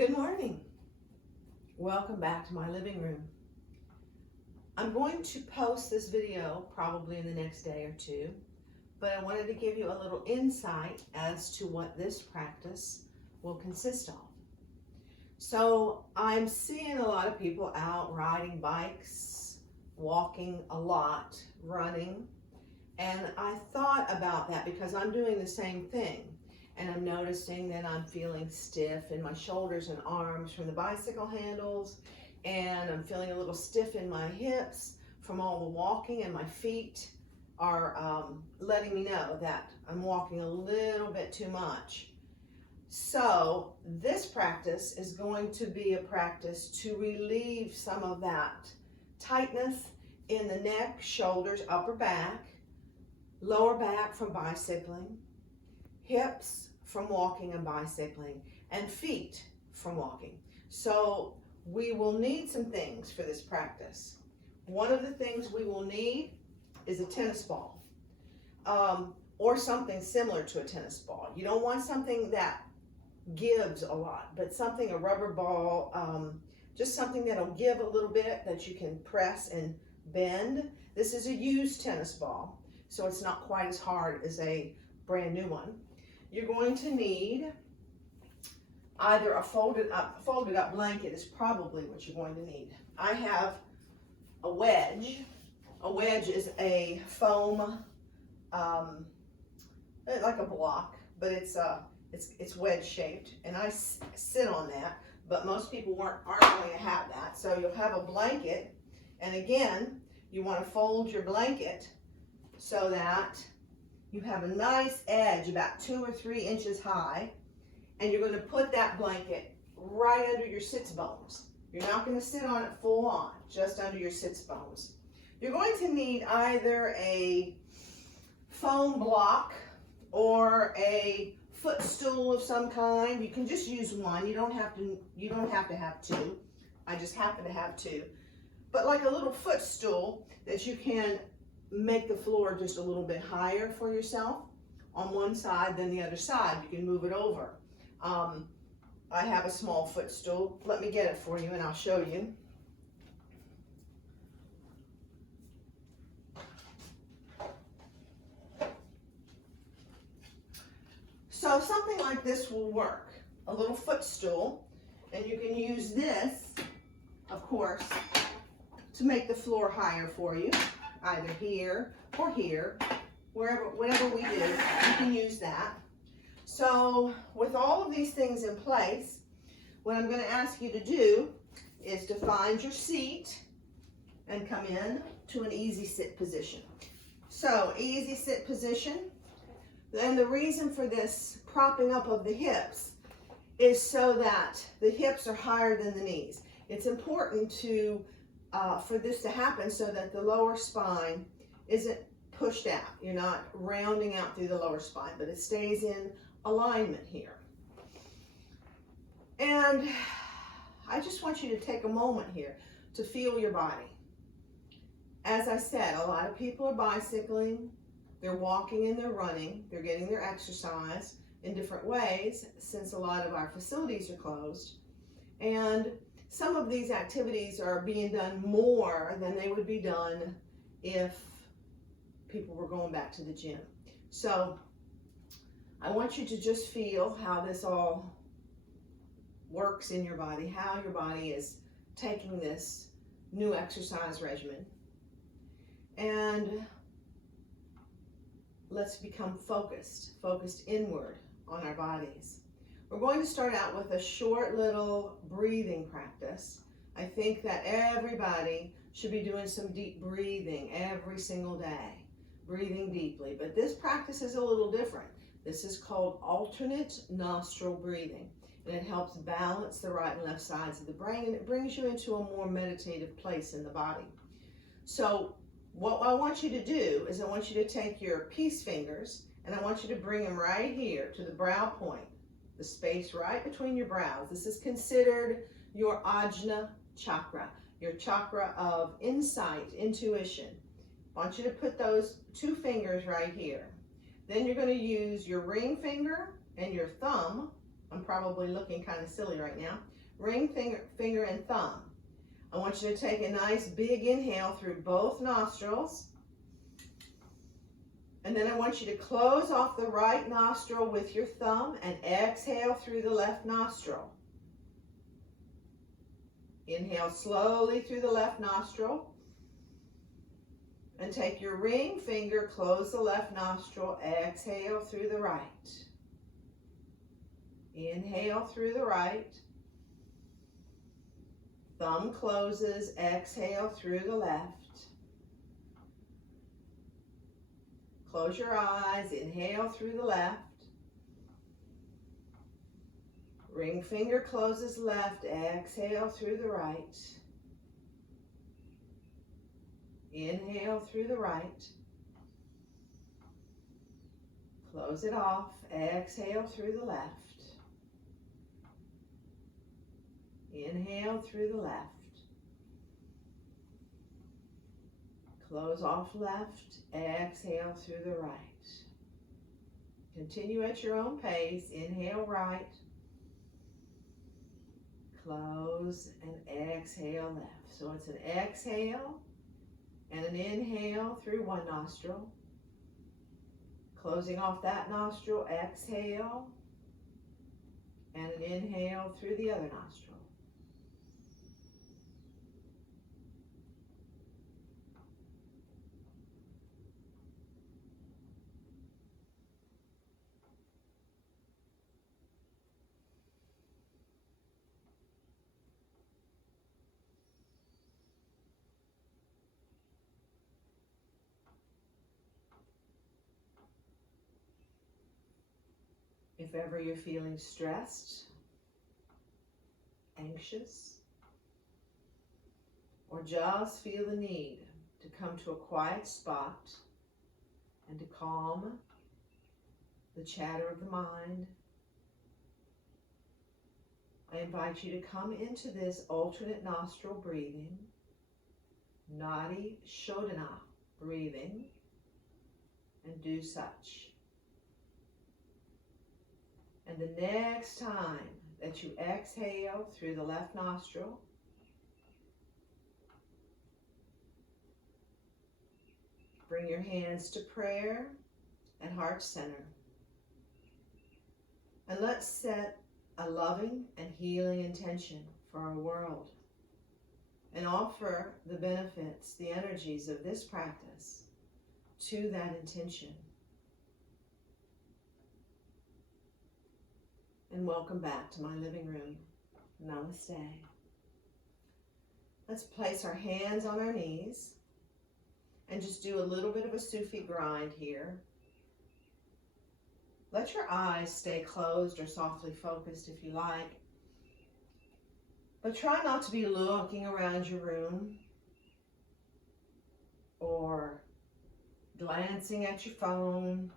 Good morning. Welcome back to my living room. I'm going to post this video probably in the next day or two, but I wanted to give you a little insight as to what this practice will consist of. So I'm seeing a lot of people out riding bikes, walking a lot, running, and I thought about that because I'm doing the same thing. And I'm noticing that I'm feeling stiff in my shoulders and arms from the bicycle handles, and I'm feeling a little stiff in my hips from all the walking, and my feet are letting me know that I'm walking a little bit too much. So this practice is going to be a practice to relieve some of that tightness in the neck, shoulders, upper back, lower back from bicycling, hips from walking and bicycling, and feet from walking. So we will need some things for this practice. One of the things we will need is a tennis ball, or something similar to a tennis ball. You don't want something that gives a lot, but something, a rubber ball, just something that'll give a little bit that you can press and bend. This is a used tennis ball, so it's not quite as hard as a brand new one. You're going to need either a folded up blanket is probably what you're going to need. I have a wedge. A wedge is a foam, like a block, but it's wedge shaped, and I sit on that. But most people aren't going to have that. So you'll have a blanket, and again, you want to fold your blanket so that you have a nice edge about 2 or 3 inches high, and you're going to put that blanket right under your sits bones. You're not going to sit on it full on, just under your sits bones. You're going to need either a foam block or a footstool of some kind. You can just use one. You don't have to have two. I just happen to have two. But like a little footstool that you can make the floor just a little bit higher for yourself on one side than the other side. You can move it over. I have a small footstool. Let me get it for you and I'll show you. So something like this will work. A little footstool, and you can use this, of course, to make the floor higher for you. Either here or here, whatever we do, you can use that. So with all of these things in place, what I'm going to ask you to do is to find your seat and come in to an easy sit position. So easy sit position. And the reason for this propping up of the hips is so that the hips are higher than the knees. It's important to for this to happen so that the lower spine isn't pushed out. You're not rounding out through the lower spine, but it stays in alignment here. And I just want you to take a moment here to feel your body. As I said, a lot of people are bicycling, they're walking and they're running, they're getting their exercise in different ways since a lot of our facilities are closed. And some of these activities are being done more than they would be done if people were going back to the gym. So I want you to just feel how this all works in your body, how your body is taking this new exercise regimen. And let's become focused inward on our bodies. We're going to start out with a short little breathing practice. I think that everybody should be doing some deep breathing every single day, breathing deeply. But this practice is a little different. This is called alternate nostril breathing, and it helps balance the right and left sides of the brain, and it brings you into a more meditative place in the body. So what I want you to do is I want you to take your peace fingers, and I want you to bring them right here to the brow point, the space right between your brows. This is considered your Ajna chakra, your chakra of insight, intuition. I want you to put those 2 fingers right here. Then you're going to use your ring finger and your thumb I'm probably looking kind of silly right now. Ring finger and thumb. I want you to take a nice big inhale through both nostrils. And then I want you to close off the right nostril with your thumb and exhale through the left nostril. Inhale slowly through the left nostril. And take your ring finger, close the left nostril, exhale through the right. Inhale through the right. Thumb closes, exhale through the left. Close your eyes, inhale through the left. Ring finger closes left, exhale through the right. Inhale through the right. Close it off, exhale through the left. Inhale through the left. Close off left, exhale through the right. Continue at your own pace. Inhale right. Close and exhale left. So it's an exhale and an inhale through one nostril. Closing off that nostril, exhale, and an inhale through the other nostril. If ever you're feeling stressed, anxious, or just feel the need to come to a quiet spot and to calm the chatter of the mind, I invite you to come into this alternate nostril breathing, Nadi Shodhana breathing, and do such. And the next time that you exhale through the left nostril, bring your hands to prayer and heart center. And let's set a loving and healing intention for our world and offer the benefits, the energies of this practice to that intention. And welcome back to my living room. Namaste. Let's place our hands on our knees and just do a little bit of a Sufi grind here. Let your eyes stay closed or softly focused if you like. But try not to be looking around your room or glancing at your phone.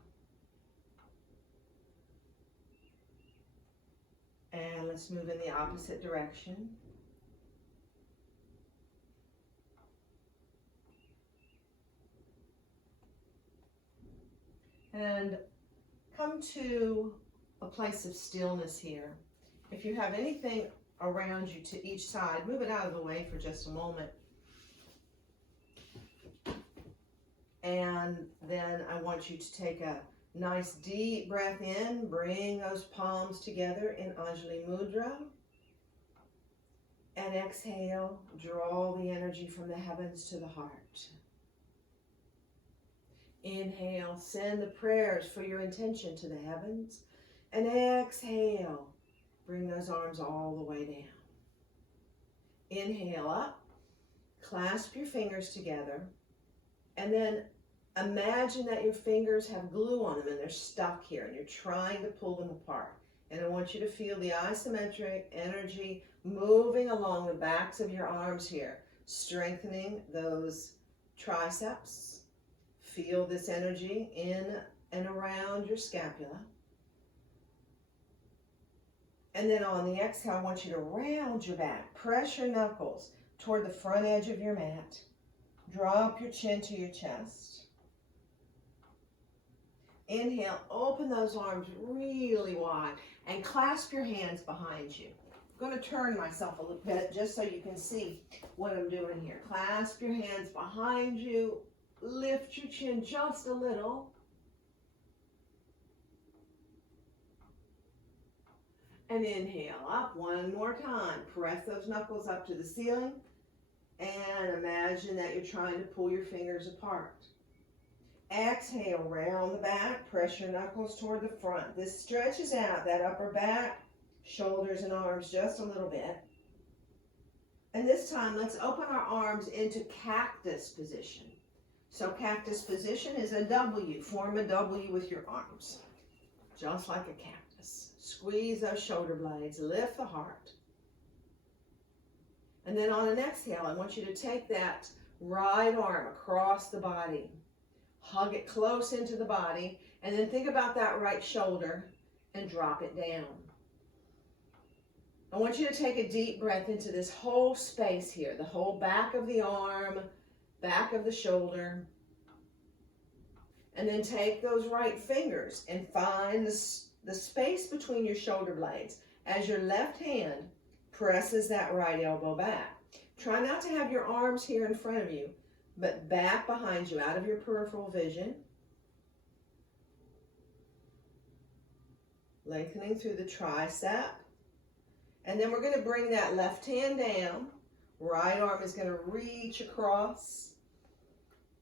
And let's move in the opposite direction. And come to a place of stillness here. If you have anything around you to each side, move it out of the way for just a moment. And then I want you to take a nice deep breath in, bring those palms together in Anjali Mudra. And exhale, draw the energy from the heavens to the heart. Inhale, send the prayers for your intention to the heavens. And exhale, bring those arms all the way down. Inhale up, clasp your fingers together, and then imagine that your fingers have glue on them and they're stuck here and you're trying to pull them apart. And I want you to feel the isometric energy moving along the backs of your arms here, strengthening those triceps. Feel this energy in and around your scapula. And then on the exhale, I want you to round your back. Press your knuckles toward the front edge of your mat. Drop your chin to your chest. Inhale, open those arms really wide and clasp your hands behind you. I'm going to turn myself a little bit just so you can see what I'm doing here. Clasp your hands behind you. Lift your chin just a little. And inhale up one more time. Press those knuckles up to the ceiling. And imagine that you're trying to pull your fingers apart. Exhale, round the back. Press your knuckles toward the front. This stretches out that upper back, shoulders and arms just a little bit. And this time, let's open our arms into cactus position. So cactus position is a W. Form a W with your arms, just like a cactus. Squeeze those shoulder blades, lift the heart. And then on an exhale, I want you to take that right arm across the body. Hug it close into the body, and then think about that right shoulder and drop it down. I want you to take a deep breath into this whole space here, the whole back of the arm, back of the shoulder. And then take those right fingers and find the space between your shoulder blades as your left hand presses that right elbow back. Try not to have your arms here in front of you, but back behind you, out of your peripheral vision. Lengthening through the tricep. And then we're going to bring that left hand down. Right arm is going to reach across.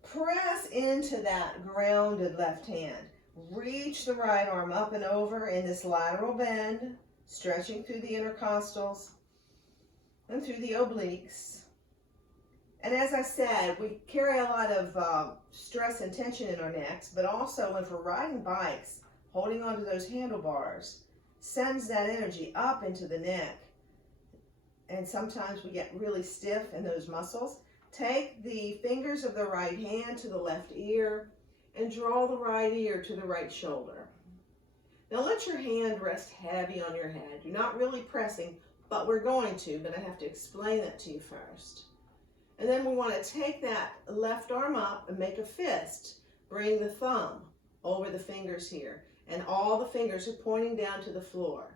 Press into that grounded left hand. Reach the right arm up and over in this lateral bend, stretching through the intercostals and through the obliques. And as I said, we carry a lot of stress and tension in our necks, but also when we're riding bikes, holding onto those handlebars sends that energy up into the neck. And sometimes we get really stiff in those muscles. Take the fingers of the right hand to the left ear and draw the right ear to the right shoulder. Now let your hand rest heavy on your head. You're not really pressing, but we're going to, but I have to explain that to you first. And then we want to take that left arm up and make a fist. Bring the thumb over the fingers here. And all the fingers are pointing down to the floor.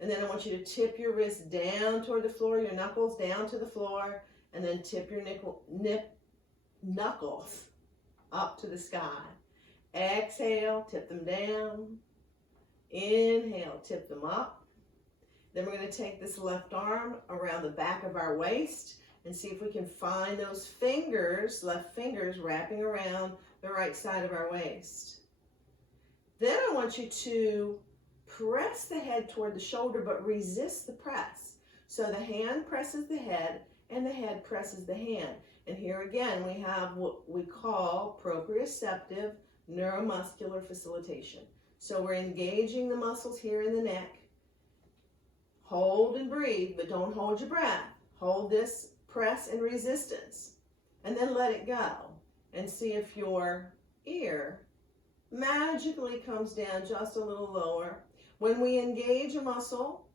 And then I want you to tip your wrist down toward the floor, your knuckles down to the floor, and then tip your knuckles up to the sky. Exhale, tip them down. Inhale, tip them up. Then we're going to take this left arm around the back of our waist and see if we can find those fingers, left fingers, wrapping around the right side of our waist. Then I want you to press the head toward the shoulder, but resist the press. So the hand presses the head, and the head presses the hand. And here again, we have what we call proprioceptive neuromuscular facilitation. So we're engaging the muscles here in the neck. Hold and breathe, but don't hold your breath. Hold this press and resistance, and then let it go. And see if your ear magically comes down just a little lower. When we engage a muscle,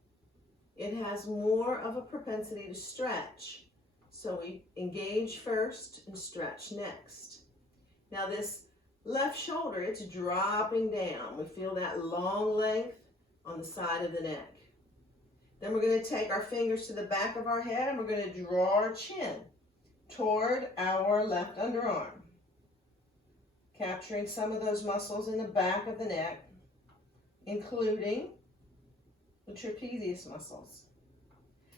it has more of a propensity to stretch. So we engage first and stretch next. Now this left shoulder, it's dropping down. We feel that long length on the side of the neck. Then we're going to take our fingers to the back of our head and we're going to draw our chin toward our left underarm, capturing some of those muscles in the back of the neck, including the trapezius muscles.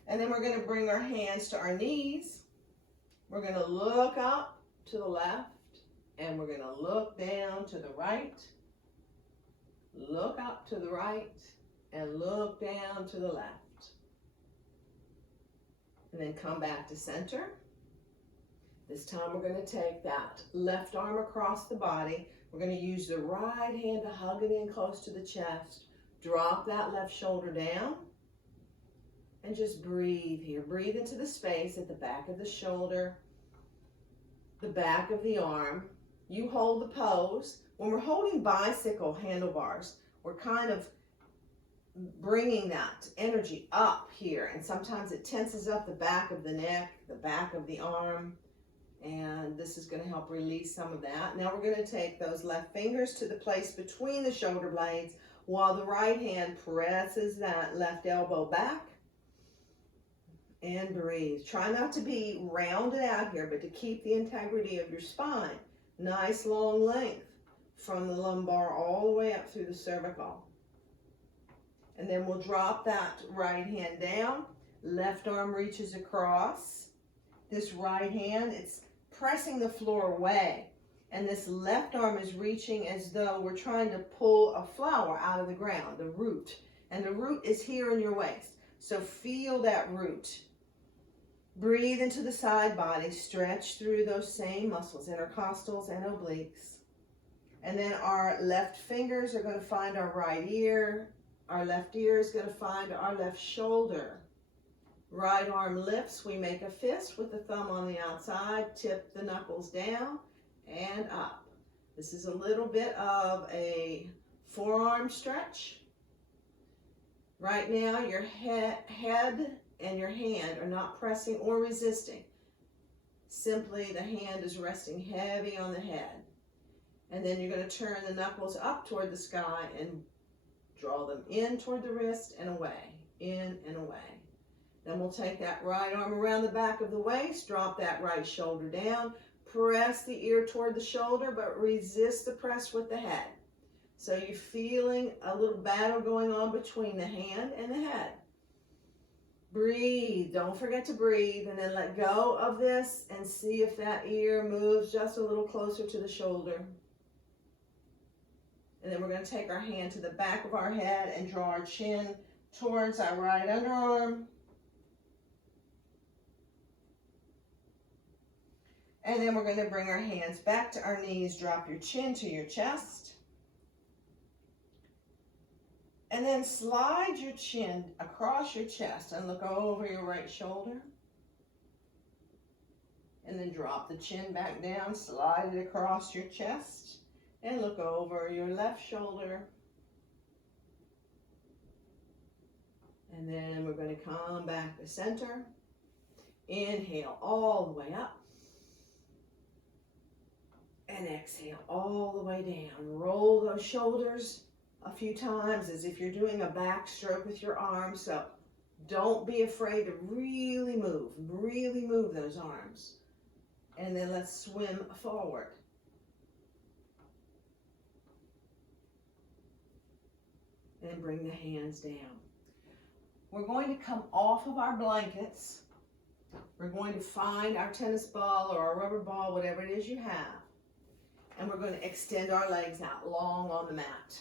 And then we're going to bring our hands to our knees. We're going to look up to the left, and we're going to look down to the right, look up to the right, and look down to the left. And then come back to center. This time we're going to take that left arm across the body. We're going to use the right hand to hug it in close to the chest. Drop that left shoulder down. And just breathe here. Breathe into the space at the back of the shoulder, the back of the arm. You hold the pose. When we're holding bicycle handlebars, we're kind of bringing that energy up here. And sometimes it tenses up the back of the neck, the back of the arm. And this is going to help release some of that. Now we're going to take those left fingers to the place between the shoulder blades while the right hand presses that left elbow back. And breathe. Try not to be rounded out here, but to keep the integrity of your spine. Nice long length from the lumbar all the way up through the cervical. And then we'll drop that right hand down. Left arm reaches across. This right hand, it's pressing the floor away. And this left arm is reaching as though we're trying to pull a flower out of the ground, the root. And the root is here in your waist. So feel that root. Breathe into the side body. Stretch through those same muscles, intercostals and obliques. And then our left fingers are going to find our right ear. Our left ear is going to find our left shoulder. Right arm lifts. We make a fist with the thumb on the outside. Tip the knuckles down and up. This is a little bit of a forearm stretch. Right now, your head and your hand are not pressing or resisting. Simply the hand is resting heavy on the head. And then you're going to turn the knuckles up toward the sky and draw them in toward the wrist and away, in and away. Then we'll take that right arm around the back of the waist, drop that right shoulder down, press the ear toward the shoulder, but resist the press with the head. So you're feeling a little battle going on between the hand and the head. Breathe. Don't forget to breathe, and then let go of this and see if that ear moves just a little closer to the shoulder. And then we're going to take our hand to the back of our head and draw our chin towards our right underarm. And then we're going to bring our hands back to our knees. Drop your chin to your chest. And then slide your chin across your chest and look over your right shoulder. And then drop the chin back down, slide it across your chest, and look over your left shoulder. And then we're going to come back to center. Inhale all the way up. And exhale all the way down. Roll those shoulders a few times as if you're doing a backstroke with your arms. So don't be afraid to really move those arms. And then let's swim forward. And bring the hands down. We're going to come off of our blankets. We're going to find our tennis ball or a rubber ball, whatever it is you have. And we're going to extend our legs out long on the mat.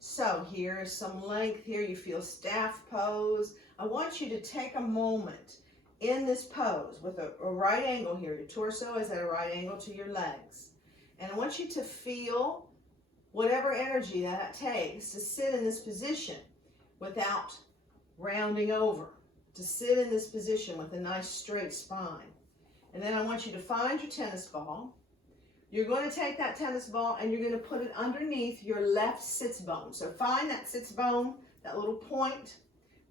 So here's some length here. You feel staff pose. I want you to take a moment in this pose with a right angle here. Your torso is at a right angle to your legs. And I want you to feel whatever energy that takes to sit in this position without rounding over. To sit in this position with a nice straight spine. And then I want you to find your tennis ball. You're going to take that tennis ball and you're going to put it underneath your left sits bone. So find that sits bone, that little point,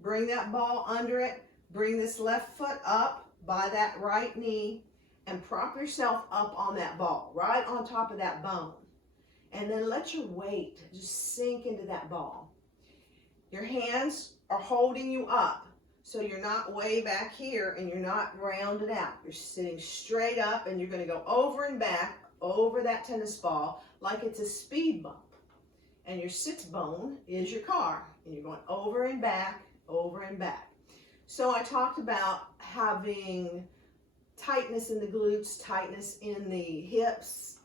bring that ball under it, bring this left foot up by that right knee and prop yourself up on that ball, right on top of that bone. And then let your weight just sink into that ball. Your hands are holding you up, so you're not way back here and you're not rounded out. You're sitting straight up and you're going to go over and back over that tennis ball like it's a speed bump. And your sits bone is your car. And you're going over and back, over and back. So I talked about having tightness in the glutes, tightness in the hips,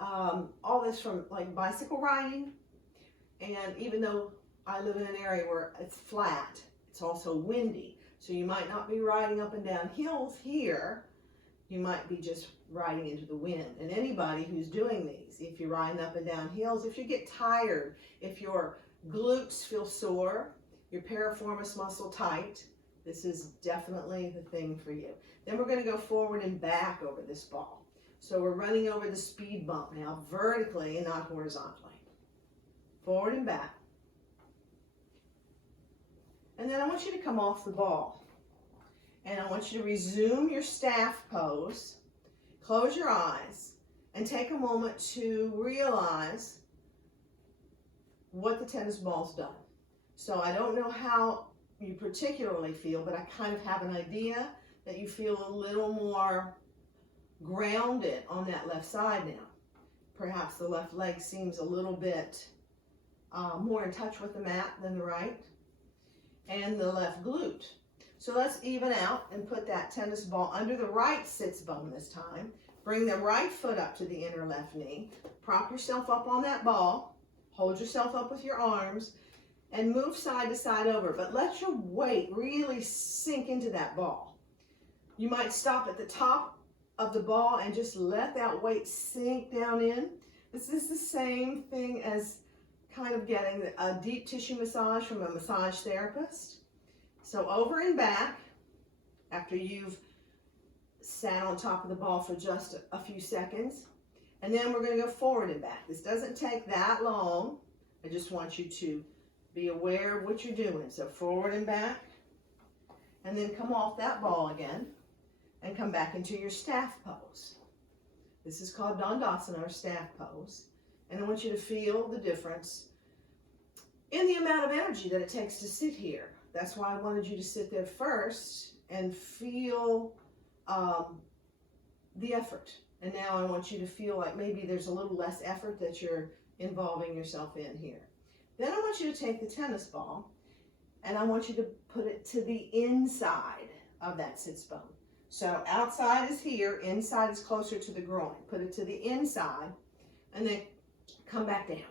all this from like bicycle riding. And even though I live in an area where it's flat, it's also windy. So you might not be riding up and down hills here. You might be just riding into the wind. And anybody who's doing these, if you're riding up and down hills, if you get tired, if your glutes feel sore, your piriformis muscle tight, this is definitely the thing for you. Then we're going to go forward and back over this ball. So we're running over the speed bump now, vertically and not horizontally. Forward and back. And then I want you to come off the ball. And I want you to resume your staff pose. close your eyes and take a moment to realize what the tennis ball's done. So I don't know how you particularly feel, but I kind of have an idea that you feel a little more grounded on that left side now. Perhaps the left leg seems a little bit more in touch with the mat than the right, and the left glute. So let's even out and put that tennis ball under the right sits bone this time. Bring the right foot up to the inner left knee. Prop yourself up on that ball. Hold yourself up with your arms and move side to side over, but let your weight really sink into that ball. You might stop at the top of the ball and just let that weight sink down in. This is the same thing as kind of getting a deep tissue massage from a massage therapist. So over and back, after you've sat on top of the ball for just a few seconds, and then we're going to go forward and back. This doesn't take that long. I just want you to be aware of what you're doing. So forward and back, and then come off that ball again and come back into your staff pose. This is called Dandasana, or staff pose. And I want you to feel the difference in the amount of energy that it takes to sit here. That's why I wanted you to sit there first and feel the effort. And now I want you to feel like maybe there's a little less effort that you're involving yourself in here. Then I want you to take the tennis ball and I want you to put it to the inside of that sits bone. So outside is here, inside is closer to the groin. Put it to the inside and then come back down.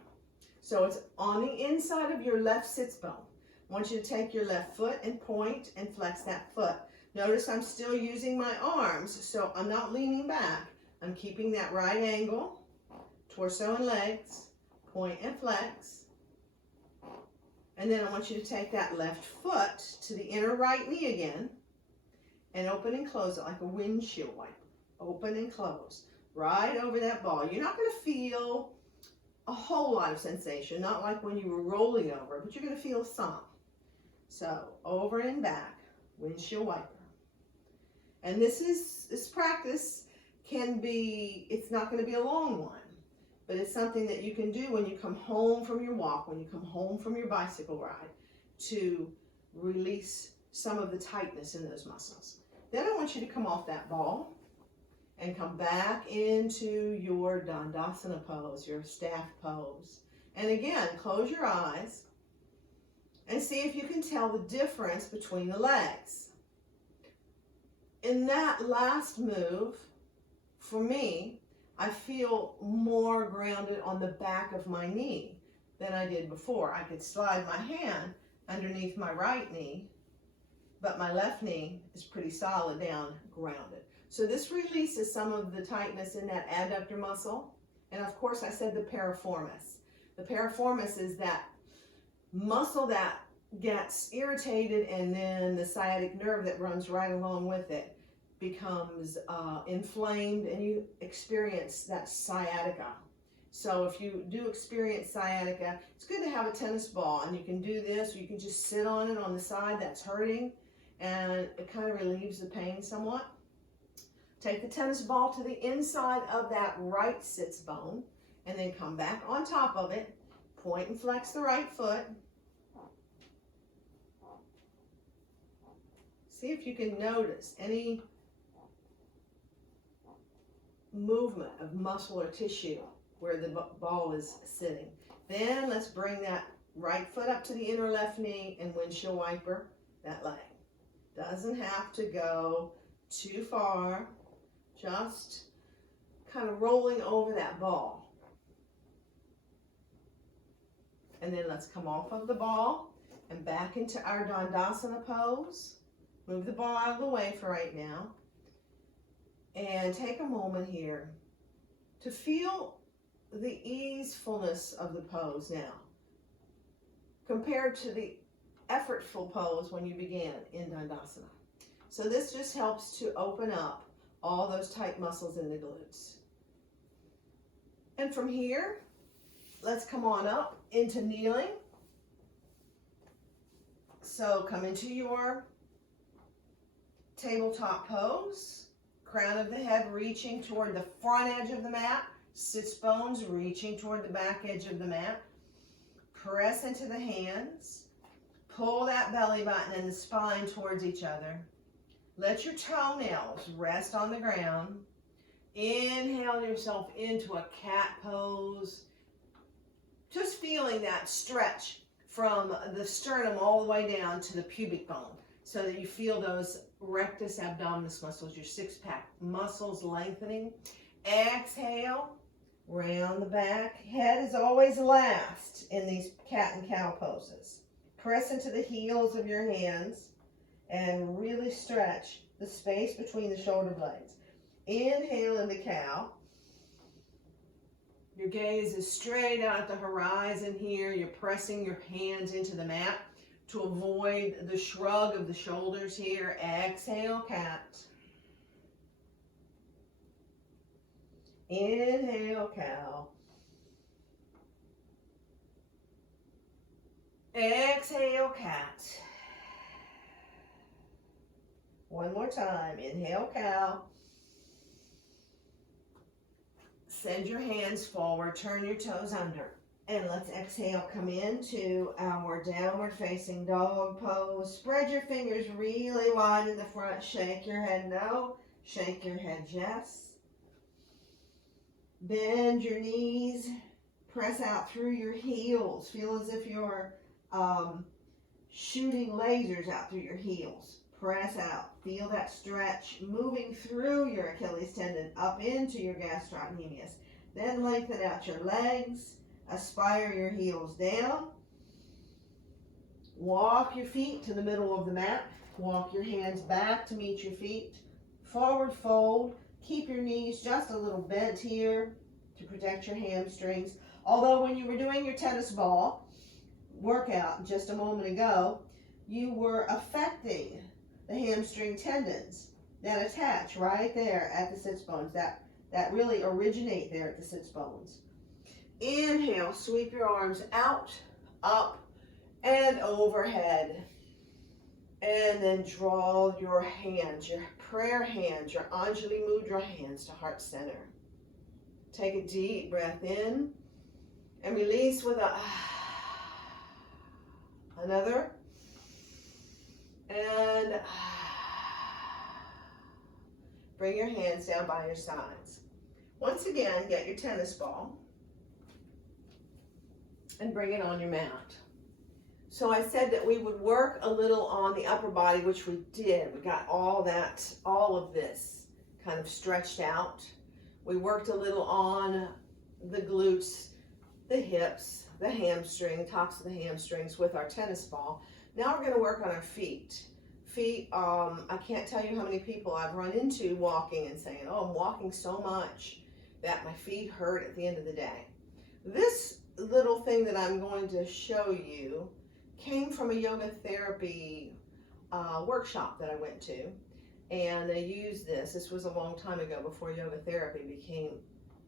So it's on the inside of your left sits bone. I want you to take your left foot and point and flex that foot. Notice I'm still using my arms, so I'm not leaning back. I'm keeping that right angle, torso and legs, point and flex. And then I want you to take that left foot to the inner right knee again and open and close it like a windshield wiper. Open and close right over that ball. You're not going to feel a whole lot of sensation, not like when you were rolling over, but you're going to feel some. So over and back, windshield wiper. And this practice can be, it's not going to be a long one, but it's something that you can do when you come home from your walk, when you come home from your bicycle ride, to release some of the tightness in those muscles. Then I want you to come off that ball and come back into your Dandasana pose, your staff pose. And again, close your eyes and see if you can tell the difference between the legs. In that last move, for me, I feel more grounded on the back of my knee than I did before. I could slide my hand underneath my right knee, but my left knee is pretty solid down, grounded. So this releases some of the tightness in that adductor muscle. And of course, I said the piriformis. The piriformis is that muscle that gets irritated, and then the sciatic nerve that runs right along with it becomes inflamed, and you experience that sciatica. So if you do experience sciatica, it's good to have a tennis ball, and you can do this, or you can just sit on it on the side that's hurting, and it kind of relieves the pain somewhat. Take the tennis ball to the inside of that right sits bone, and then come back on top of it, point and flex the right foot. See if you can notice any movement of muscle or tissue where the ball is sitting. Then let's bring that right foot up to the inner left knee and windshield wiper that leg. Doesn't have to go too far, just kind of rolling over that ball. And then let's come off of the ball and back into our Dandasana pose. Move the ball out of the way for right now. And take a moment here to feel the easefulness of the pose now, compared to the effortful pose when you began in Dandasana. So this just helps to open up all those tight muscles in the glutes. And from here, let's come on up into kneeling. So come into your tabletop pose. crown of the head reaching toward the front edge of the mat. Sits bones reaching toward the back edge of the mat. Press into the hands. Pull that belly button and the spine towards each other. Let your toenails rest on the ground. Inhale yourself into a cat pose. Just feeling that stretch from the sternum all the way down to the pubic bone, so that you feel those rectus abdominis muscles, your six-pack muscles lengthening. Exhale, round the back. Head is always last in these cat and cow poses. Press into the heels of your hands and really stretch the space between the shoulder blades. Inhale into cow. Your gaze is straight out at the horizon here. You're pressing your hands into the mat to avoid the shrug of the shoulders here. Exhale, cat. Inhale, cow. Exhale, cat. One more time. Inhale, cow. Send your hands forward. Turn your toes under. And let's exhale. Come into our downward facing dog pose. Spread your fingers really wide in the front. Shake your head no. Shake your head yes. Bend your knees. Press out through your heels. Feel as if you're shooting lasers out through your heels. Press out. Feel that stretch moving through your Achilles tendon up into your gastrocnemius. Then lengthen out your legs. Aspire your heels down. Walk your feet to the middle of the mat. Walk your hands back to meet your feet. Forward fold. Keep your knees just a little bent here to protect your hamstrings. Although when you were doing your tennis ball workout just a moment ago, you were affecting the hamstring tendons that attach right there at the sits bones, that really originate there at the sits bones. Inhale, sweep your arms out, up, and overhead. And then draw your hands, your prayer hands, your Anjali Mudra hands to heart center. Take a deep breath in and release with another. And bring your hands down by your sides. Once again, get your tennis ball and bring it on your mat. So I said that we would work a little on the upper body, which we did. We got all of this kind of stretched out. We worked a little on the glutes, the hips, the hamstring, tops of the hamstrings with our tennis ball. Now we're going to work on our feet. Feet, I can't tell you how many people I've run into walking and saying, oh, I'm walking so much that my feet hurt at the end of the day. This little thing that I'm going to show you came from a yoga therapy workshop that I went to, and they used this. This was a long time ago, before yoga therapy became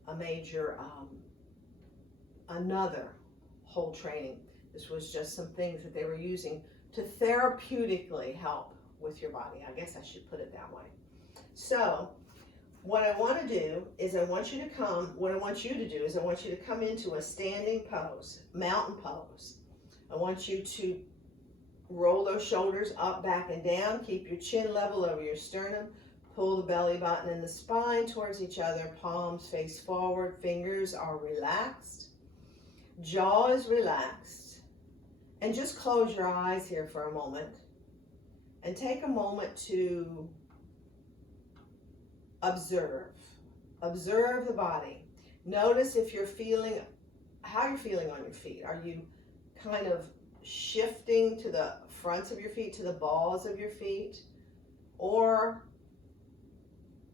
a major, another whole training. This was just some things that they were using to therapeutically help with your body. I guess I should put it that way. So what I want to do is I want you to come into a standing pose, mountain pose. I want you to roll those shoulders up, back, and down. Keep your chin level over your sternum. Pull the belly button and the spine towards each other. Palms face forward. Fingers are relaxed. Jaw is relaxed. And just close your eyes here for a moment. And take a moment to observe. Observe the body. Notice if you're feeling, how you're feeling on your feet. Are you kind of shifting to the fronts of your feet, to the balls of your feet? Or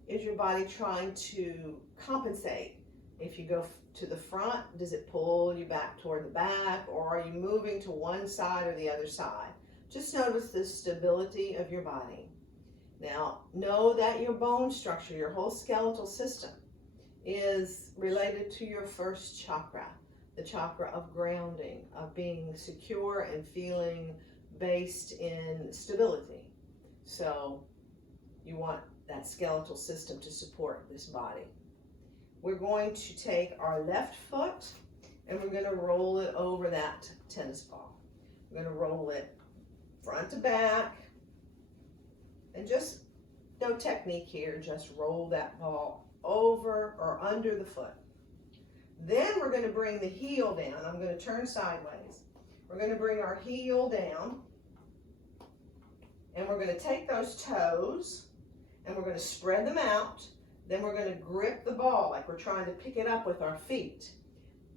is your body trying to compensate? If you go to the front, does it pull you back toward the back? Or are you moving to one side or the other side? Just notice the stability of your body. Now, know that your bone structure, your whole skeletal system, is related to your first chakra, the chakra of grounding, of being secure and feeling based in stability. So You want that skeletal system to support this body. We're going to take our left foot and we're going to roll it over that tennis ball. We're going to roll it front to back, and just no technique here, just roll that ball over or under the foot. Then we're going to bring the heel down. I'm going to turn sideways. We're going to bring our heel down, and we're going to take those toes and we're going to spread them out. Then we're going to grip the ball like we're trying to pick it up with our feet.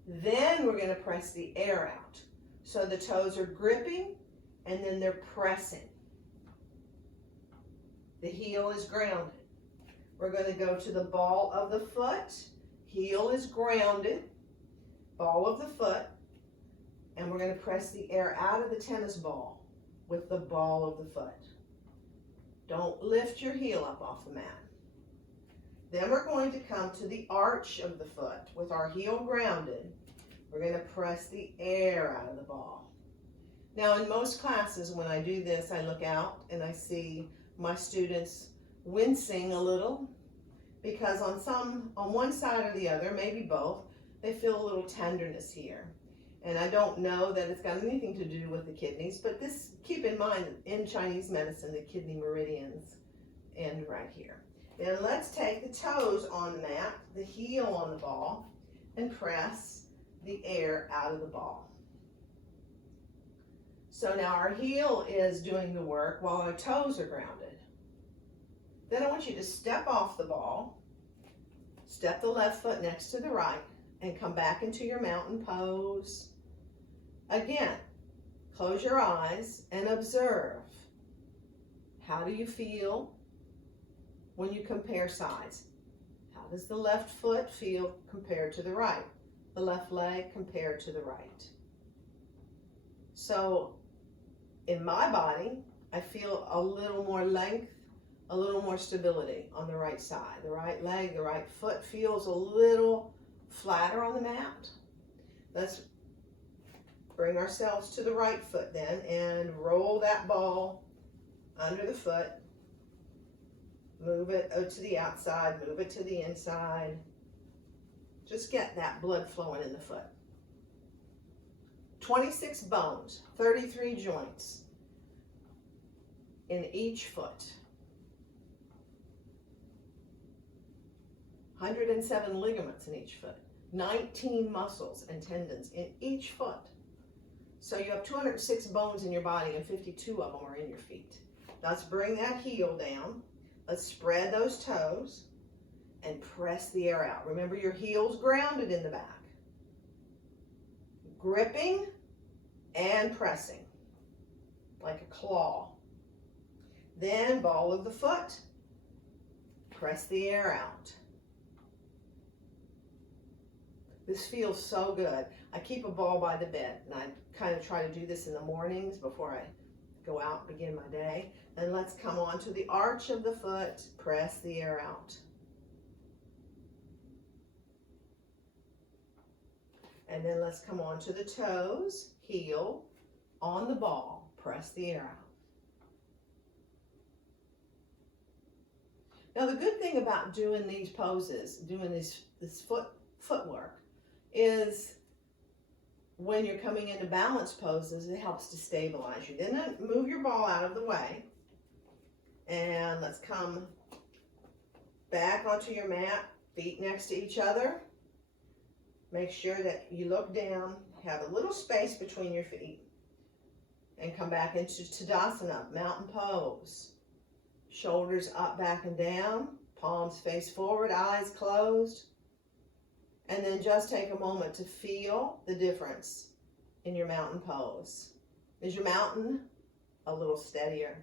Then we're going to press the air out. So the toes are gripping and then they're pressing. The heel is grounded. We're going to go to the ball of the foot. Heel is grounded. Ball of the foot. And we're going to press the air out of the tennis ball with the ball of the foot. Don't lift your heel up off the mat. Then we're going to come to the arch of the foot with our heel grounded. We're going to press the air out of the ball. Now in most classes when I do this, I look out and I see my students wincing a little because on one side or the other, maybe both, they feel a little tenderness here. And I don't know that it's got anything to do with the kidneys, but this, keep in mind, in Chinese medicine, the kidney meridians end right here. Then let's take the toes on the mat, the heel on the ball, and press the air out of the ball. So now our heel is doing the work while our toes are grounded. Then I want you to step off the ball, step the left foot next to the right, and come back into your mountain pose. Again, close your eyes and observe. How do you feel when you compare sides? How does the left foot feel compared to the right? The left leg compared to the right? So in my body, I feel a little more length, a little more stability on the right side. The right leg, the right foot feels a little flatter on the mat. Let's bring ourselves to the right foot then and roll that ball under the foot. Move it to the outside, move it to the inside. Just get that blood flowing in the foot. 26 bones, 33 joints in each foot. 107 ligaments in each foot. 19 muscles and tendons in each foot. So you have 206 bones in your body and 52 of them are in your feet. Let's bring that heel down. Let's spread those toes and press the air out. Remember, your heel's grounded in the back. Gripping and pressing like a claw. Then ball of the foot, press the air out. This feels so good. I keep a ball by the bed, and I kind of try to do this in the mornings before I go out and begin my day. And let's come on to the arch of the foot, press the air out. And then let's come on to the toes, heel on the ball, press the air out. Now the good thing about doing these poses, doing this footwork, is when you're coming into balance poses, it helps to stabilize you. Then move your ball out of the way. And let's come back onto your mat, feet next to each other. Make sure that you look down, have a little space between your feet, and come back into Tadasana, mountain pose. Shoulders up, back, and down, palms face forward, eyes closed. And then just take a moment to feel the difference in your mountain pose. Is your mountain a little steadier?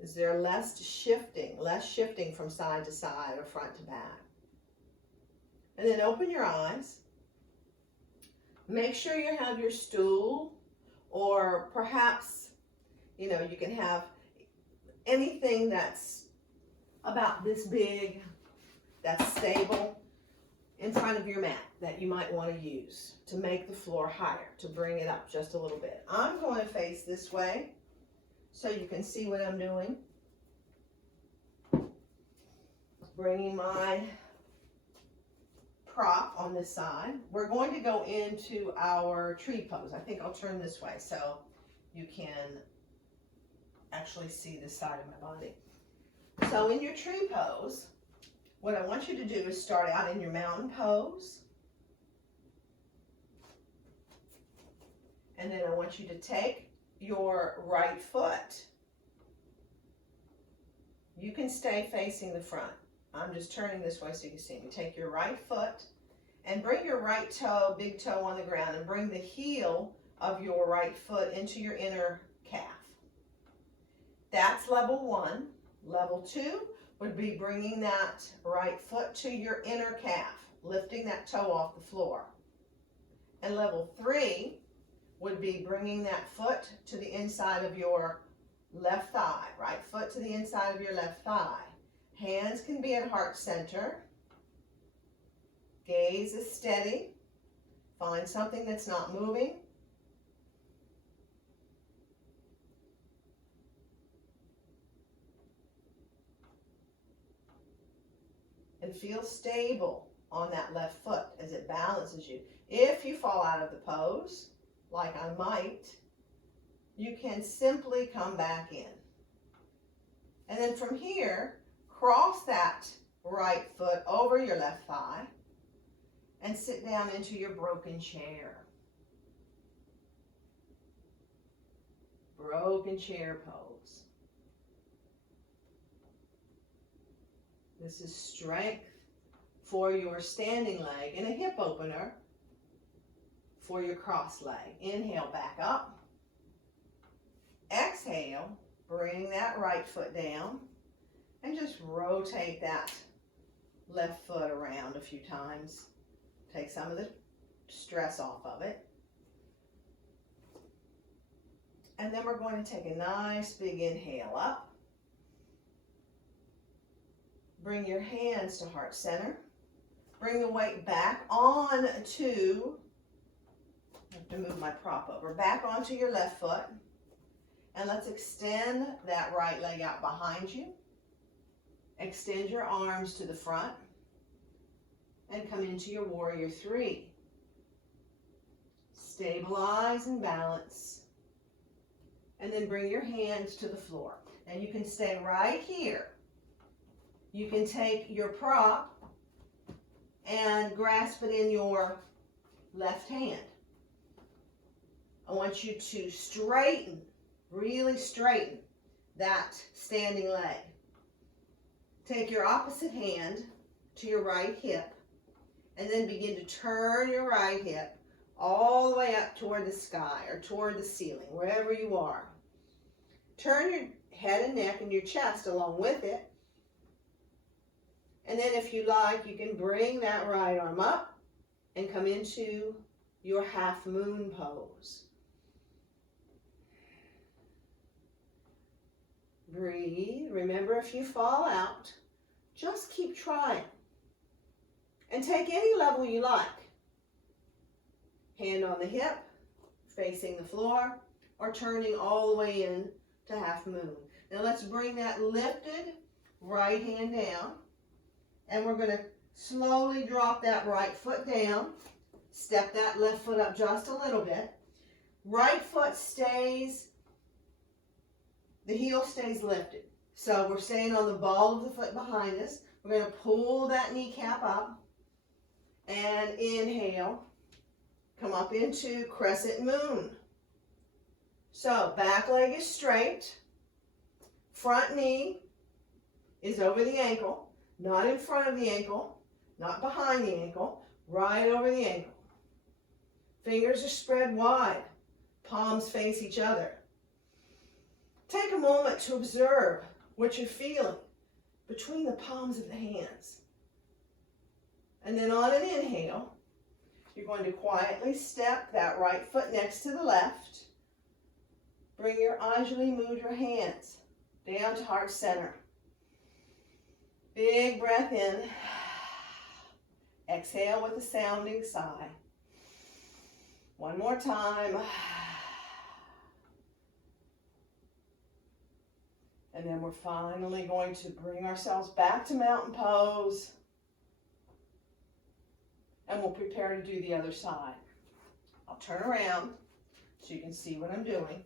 Is there less shifting from side to side or front to back? And then open your eyes. Make sure you have your stool, or perhaps, you can have anything that's about this big, that's stable, in front of your mat that you might want to use to make the floor higher, to bring it up just a little bit. I'm going to face this way so you can see what I'm doing. Bringing my prop on this side. We're going to go into our tree pose. I think I'll turn this way so you can actually see this side of my body. So in your tree pose, what I want you to do is start out in your mountain pose. And then I want you to take your right foot. You can stay facing the front. I'm just turning this way so you can see me. Take your right foot and bring your right toe, big toe on the ground, and bring the heel of your right foot into your inner calf. That's level 1. Level 2 would be bringing that right foot to your inner calf, lifting that toe off the floor. And level 3 would be bringing that foot to the inside of your left thigh, right foot to the inside of your left thigh. Hands can be at heart center. Gaze is steady. Find something that's not moving. And feel stable on that left foot as it balances you. If you fall out of the pose, like I might, you can simply come back in. And then from here, cross that right foot over your left thigh and sit down into your broken chair. Broken chair pose. This is strength for your standing leg and a hip opener for your cross leg. Inhale, back up. Exhale, bring that right foot down and just rotate that left foot around a few times. Take some of the stress off of it. And then we're going to take a nice big inhale up. Bring your hands to heart center. Bring the weight back on to, I have to move my prop over, back onto your left foot. And let's extend that right leg out behind you. Extend your arms to the front and come into your warrior 3. Stabilize and balance. And then bring your hands to the floor. And you can stay right here. You can take your prop and grasp it in your left hand. I want you to straighten, really straighten that standing leg. Take your opposite hand to your right hip and then begin to turn your right hip all the way up toward the sky or toward the ceiling, wherever you are. Turn your head and neck and your chest along with it. And then if you like, you can bring that right arm up and come into your half moon pose. Breathe. Remember, if you fall out, just keep trying. And take any level you like. Hand on the hip, facing the floor, or turning all the way in to half moon. Now let's bring that lifted right hand down. And we're going to slowly drop that right foot down. Step that left foot up just a little bit. Right foot stays, the heel stays lifted. So we're staying on the ball of the foot behind us. We're going to pull that kneecap up and inhale. Come up into crescent moon. So back leg is straight. Front knee is over the ankle. Not in front of the ankle, not behind the ankle, right over the ankle. Fingers are spread wide, palms face each other. Take a moment to observe what you're feeling between the palms of the hands. And then on an inhale, you're going to quietly step that right foot next to the left. Bring your Anjali Mudra hands down to heart center. Big breath in. Exhale with a sounding sigh. One more time. And then we're finally going to bring ourselves back to mountain pose. And we'll prepare to do the other side. I'll turn around so you can see what I'm doing.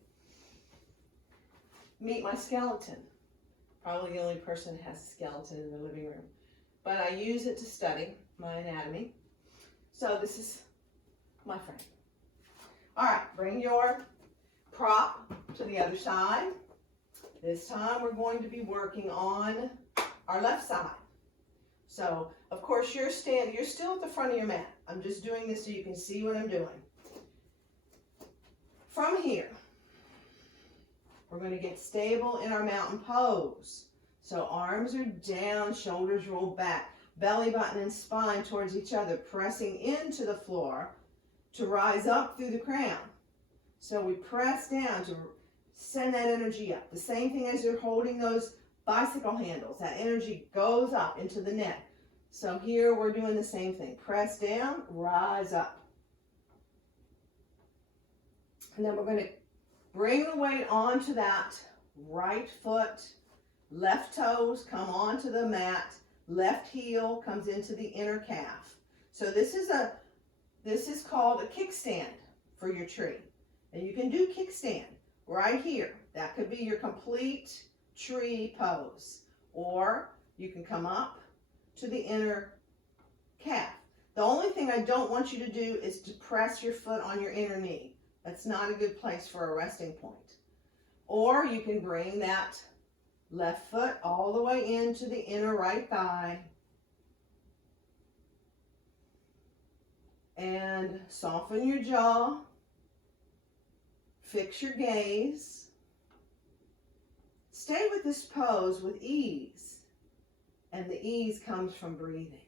Meet my skeleton. Probably the only person that has a skeleton in the living room. But I use it to study my anatomy. So this is my friend. All right, bring your prop to the other side. This time we're going to be working on our left side. So, of course, you're still at the front of your mat. I'm just doing this so you can see what I'm doing. From here, we're going to get stable in our mountain pose. So arms are down, shoulders roll back, belly button and spine towards each other, pressing into the floor to rise up through the crown. So we press down to send that energy up. The same thing as you're holding those bicycle handles. That energy goes up into the neck. So here we're doing the same thing. Press down, rise up. And then we're going to bring the weight onto that right foot. Left toes come onto the mat. Left heel comes into the inner calf. So this is called a kickstand for your tree. And you can do kickstand right here. That could be your complete tree pose. Or you can come up to the inner calf. The only thing I don't want you to do is to press your foot on your inner knee. That's not a good place for a resting point. Or you can bring that left foot all the way into the inner right thigh. And soften your jaw. Fix your gaze. Stay with this pose with ease. And the ease comes from breathing.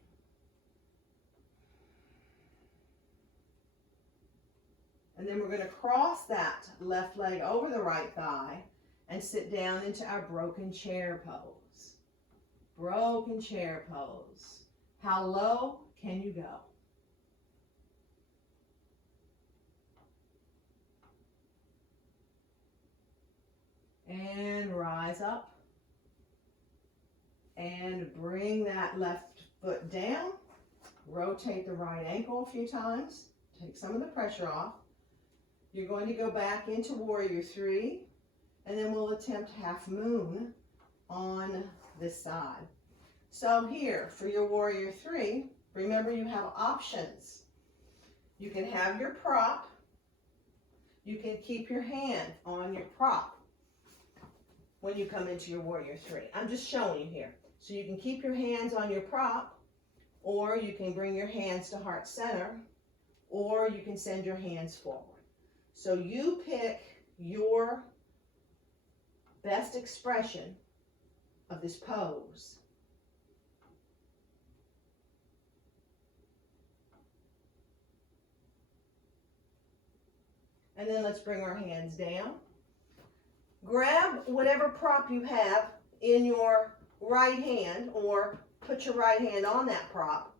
And then we're going to cross that left leg over the right thigh and sit down into our broken chair pose. Broken chair pose. How low can you go? And rise up. And bring that left foot down. Rotate the right ankle a few times. Take some of the pressure off. You're going to go back into Warrior 3. And then we'll attempt half moon on this side. So here, for your Warrior 3, remember you have options. You can have your prop. You can keep your hand on your prop when you come into your Warrior 3. I'm just showing you here. So you can keep your hands on your prop, or you can bring your hands to heart center, or you can send your hands forward. So you pick your best expression of this pose. And then let's bring our hands down. Grab whatever prop you have in your right hand, or put your right hand on that prop.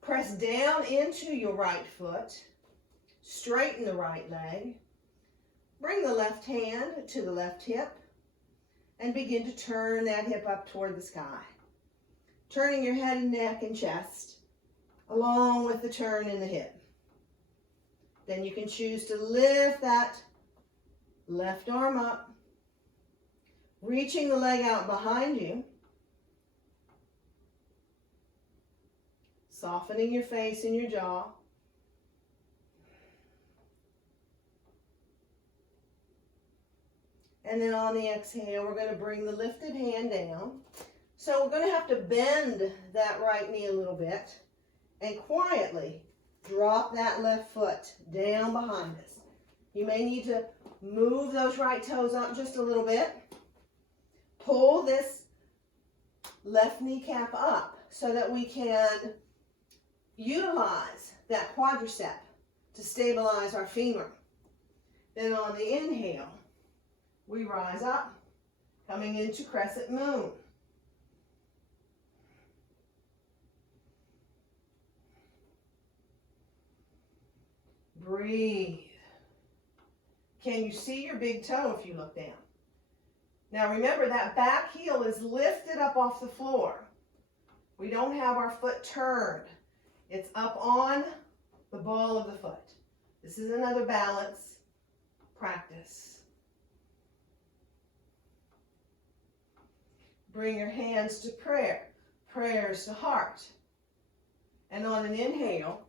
Press down into your right foot. Straighten the right leg. Bring the left hand to the left hip and begin to turn that hip up toward the sky. Turning your head and neck and chest along with the turn in the hip. Then you can choose to lift that left arm up, reaching the leg out behind you, softening your face and your jaw. And then on the exhale, we're going to bring the lifted hand down. So we're going to have to bend that right knee a little bit and quietly drop that left foot down behind us. You may need to move those right toes up just a little bit. Pull this left kneecap up so that we can utilize that quadricep to stabilize our femur. Then on the inhale, we rise up, coming into crescent moon. Breathe. Can you see your big toe if you look down? Now remember, that back heel is lifted up off the floor. We don't have our foot turned. It's up on the ball of the foot. This is another balance practice. Bring your hands to prayer. Prayers to heart. And on an inhale,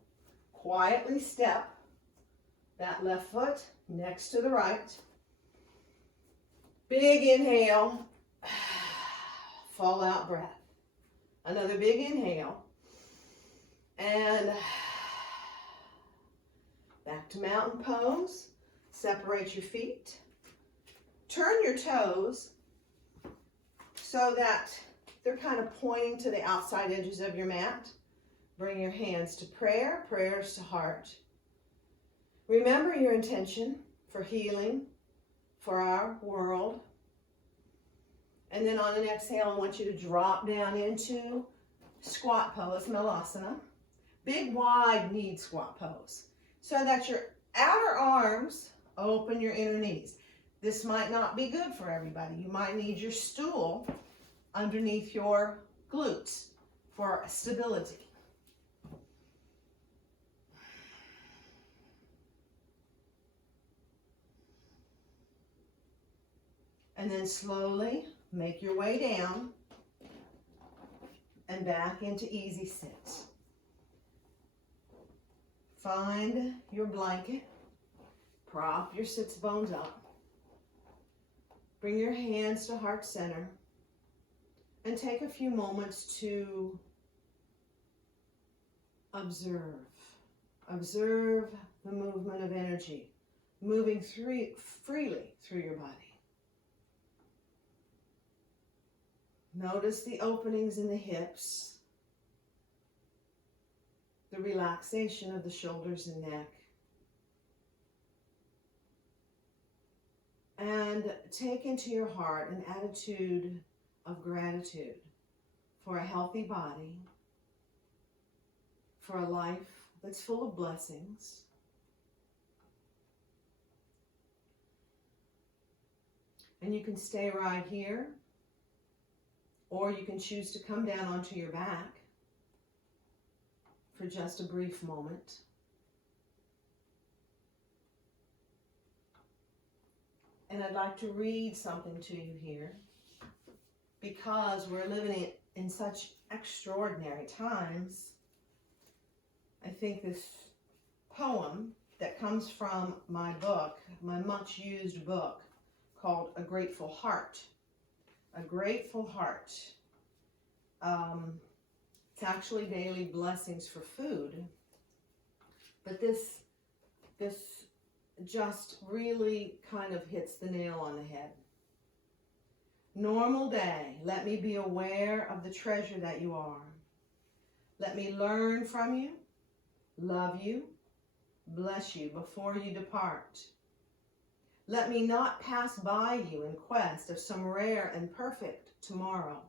quietly step that left foot next to the right. Big inhale, fall out breath. Another big inhale. And back to mountain pose. Separate your feet. Turn your toes so that they're kind of pointing to the outside edges of your mat. Bring your hands to prayer, prayers to heart. Remember your intention for healing, for our world. And then on an exhale, I want you to drop down into squat pose, Malasana. Big wide knee squat pose. So that your outer arms open your inner knees. This might not be good for everybody. You might need your stool underneath your glutes for stability. And then slowly make your way down and back into easy sit. Find your blanket. Prop your sits bones up. Bring your hands to heart center and take a few moments to observe. Observe the movement of energy moving freely through your body. Notice the openings in the hips, the relaxation of the shoulders and neck. And take into your heart an attitude of gratitude for a healthy body, for a life that's full of blessings. And you can stay right here, or you can choose to come down onto your back for just a brief moment. And I'd like to read something to you here, because we're living in such extraordinary times. I think this poem that comes from my book, my much used book, called A Grateful Heart. A Grateful Heart. It's actually daily blessings for food. But this just really kind of hits the nail on the head. Normal day, let me be aware of the treasure that you are. Let me learn from you, love you, bless you before you depart. Let me not pass by you in quest of some rare and perfect tomorrow.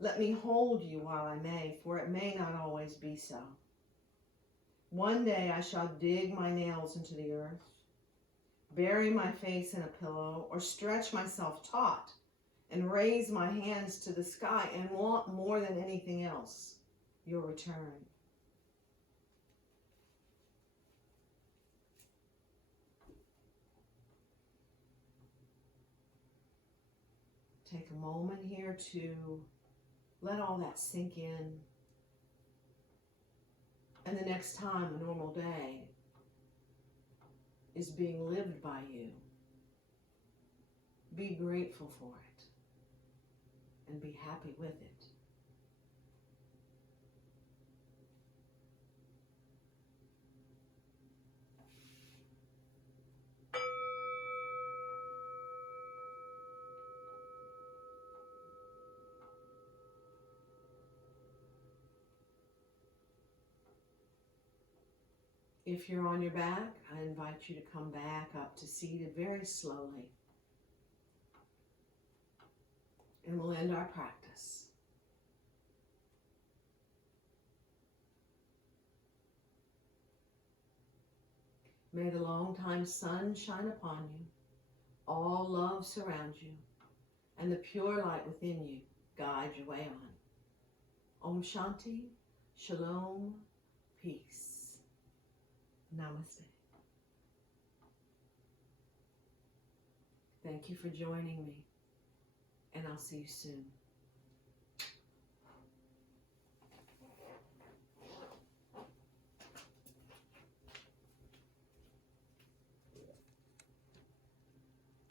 Let me hold you while I may, for it may not always be so. One day I shall dig my nails into the earth, bury my face in a pillow, or stretch myself taut and raise my hands to the sky and want more than anything else your return. Take a moment here to let all that sink in. And the next time a normal day is being lived by you, be grateful for it and be happy with it. If you're on your back, I invite you to come back up to seated very slowly. And we'll end our practice. May the long-time sun shine upon you. All love surround you. and the pure light within you guide your way on. Om Shanti, Shalom, peace. Namaste. Thank you for joining me, and I'll see you soon.